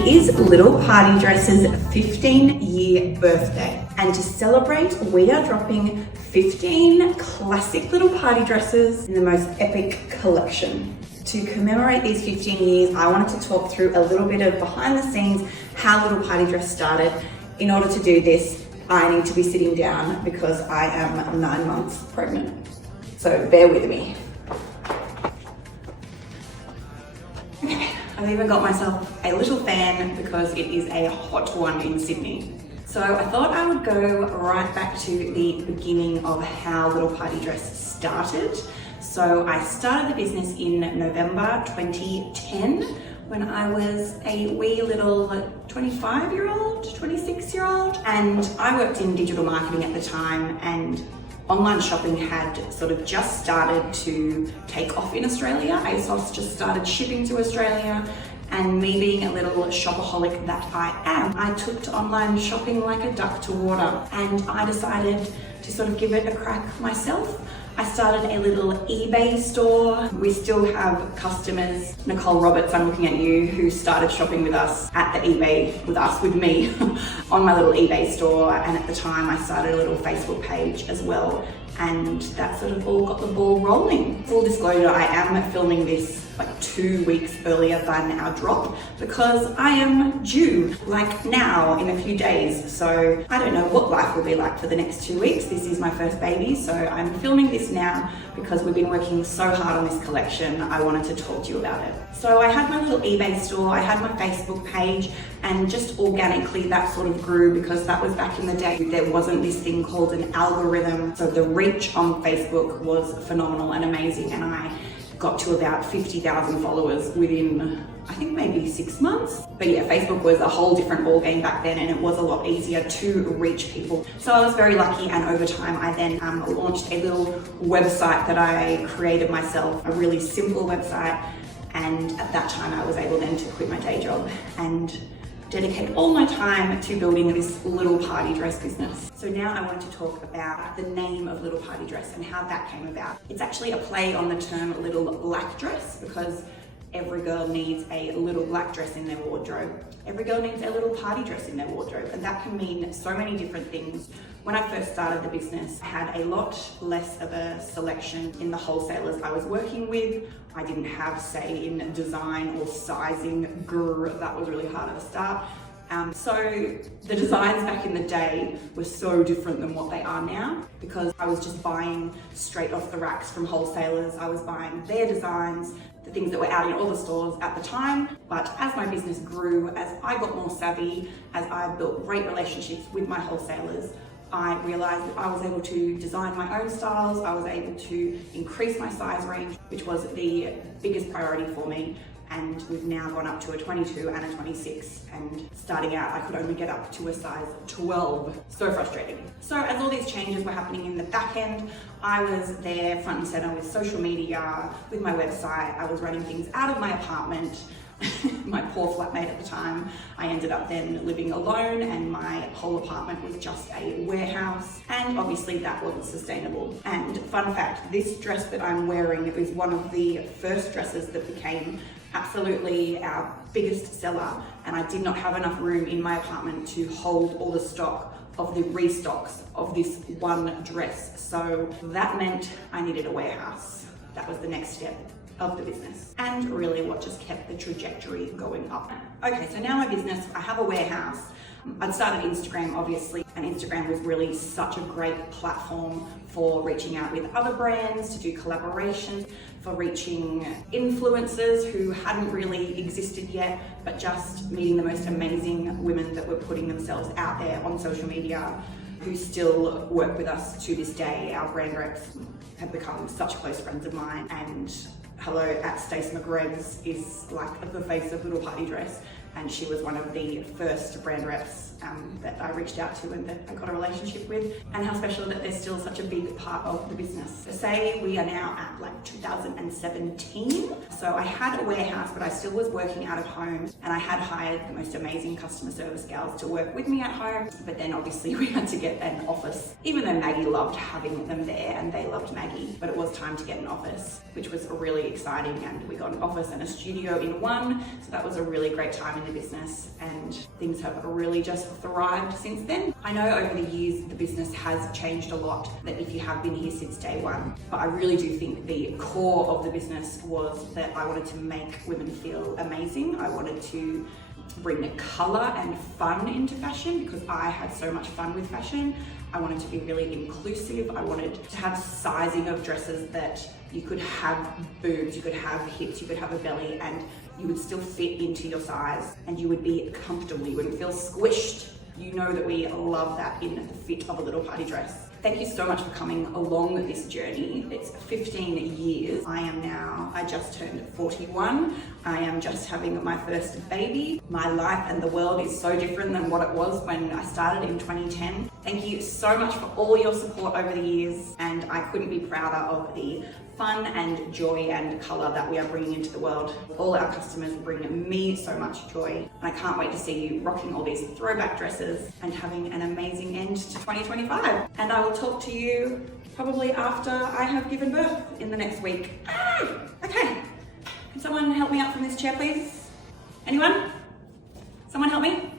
It is Little Party Dress's 15-year birthday, and to celebrate, we are dropping 15 classic little party dresses in the most epic collection. To commemorate these 15 years, I wanted to talk through a little bit of behind the scenes, how Little Party Dress started. In order to do this, I need to be sitting down because I am 9 months pregnant. So bear with me. I've even got myself a little fan because it is a hot one in Sydney. So I thought I would go right back to the beginning of how Little Party Dress started. So I started the business in November 2010 when I was a wee little 25-year-old, 26-year-old, and I worked in digital marketing at the time, and online shopping had sort of just started to take off in Australia. ASOS just started shipping to Australia, and me being a little shopaholic that I am, I took to online shopping like a duck to water, and I decided to sort of give it a crack myself. I started a little eBay store. We still have customers, Nicole Roberts, I'm looking at you, who started shopping with us at the eBay, with me, on my little eBay store. And at the time I started a little Facebook page as well. And that sort of all got the ball rolling. Full disclosure, I am filming this like 2 weeks earlier than our drop because I am due like now in a few days. So I don't know what life will be like for the next 2 weeks. This is my first baby, so I'm filming this now because we've been working so hard on this collection. I wanted to talk to you about it. So I had my little eBay store, I had my Facebook page, and just organically that sort of grew because that was back in the day. There wasn't this thing called an algorithm. So the reach on Facebook was phenomenal and amazing, and I got to about 50,000 followers within, I think maybe 6 months. But yeah, Facebook was a whole different ballgame back then, and it was a lot easier to reach people. So I was very lucky, and over time I then launched a little website that I created myself, a really simple website. And at that time I was able then to quit my day job and dedicate all my time to building this Little Party Dress business. So now I want to talk about the name of Little Party Dress and how that came about. It's actually a play on the term little black dress, because every girl needs a little black dress in their wardrobe. Every girl needs a little party dress in their wardrobe, and that can mean so many different things. When I first started the business, I had a lot less of a selection in the wholesalers I was working with. I didn't have say in design or sizing. Grr, that was really hard at the start. So the designs back in the day were so different than what they are now, because I was just buying straight off the racks from wholesalers. I was buying their designs, the things that were out in all the stores at the time. But as my business grew, as I got more savvy, as I built great relationships with my wholesalers, I realized that I was able to design my own styles. I was able to increase my size range, which was the biggest priority for me. And we've now gone up to a 22 and a 26, and starting out I could only get up to a size 12. So frustrating. So as all these changes were happening in the back end, I was there front and center with social media, with my website. I was running things out of my apartment. My poor flatmate at the time. I ended up then living alone, and my whole apartment was just a warehouse, and obviously that wasn't sustainable. And fun fact, this dress that I'm wearing is one of the first dresses that became absolutely our biggest seller, and I did not have enough room in my apartment to hold all the stock of the restocks of this one dress. So that meant I needed a warehouse. That was the next step of the business, and really what just kept the trajectory going up. Okay, so now my business, I have a warehouse. I'd started Instagram obviously, and Instagram was really such a great platform for reaching out with other brands, to do collaborations, for reaching influencers who hadn't really existed yet, but just meeting the most amazing women that were putting themselves out there on social media, who still work with us to this day. Our brand reps have become such close friends of mine, and hello at Stacey McGreg's is like the face of Little Party Dress, and she was one of the first brand reps that I reached out to and that I got a relationship with. And how special that they're still such a big part of the business. To say we are now at like 2017. So I had a warehouse, but I still was working out of home, and I had hired the most amazing customer service gals to work with me at home. But then obviously we had to get an office, even though Maggie loved having them there and they loved Maggie, but it was time to get an office, which was really exciting. And we got an office and a studio in one. So that was a really great time in the family business, and things have really just thrived since then. I know over the years the business has changed a lot, that if you have been here since day one, but I really do think the core of the business was that I wanted to make women feel amazing. I wanted to bring colour and fun into fashion because I had so much fun with fashion. I wanted to be really inclusive. I wanted to have sizing of dresses that you could have boobs, you could have hips, you could have a belly, and you would still fit into your size and you would be comfortable, you wouldn't feel squished. You know that we love that in the fit of a little party dress. Thank you so much for coming along this journey. It's 15 years. I just turned 41. I am just having my first baby. My life and the world is so different than what it was when I started in 2010. Thank you so much for all your support over the years, and I couldn't be prouder of the fun and joy and colour that we are bringing into the world. All our customers bring me so much joy. I can't wait to see you rocking all these throwback dresses and having an amazing end to 2025. And I will talk to you probably after I have given birth in the next week. Okay. Can someone help me out from this chair, please? Anyone? Someone help me?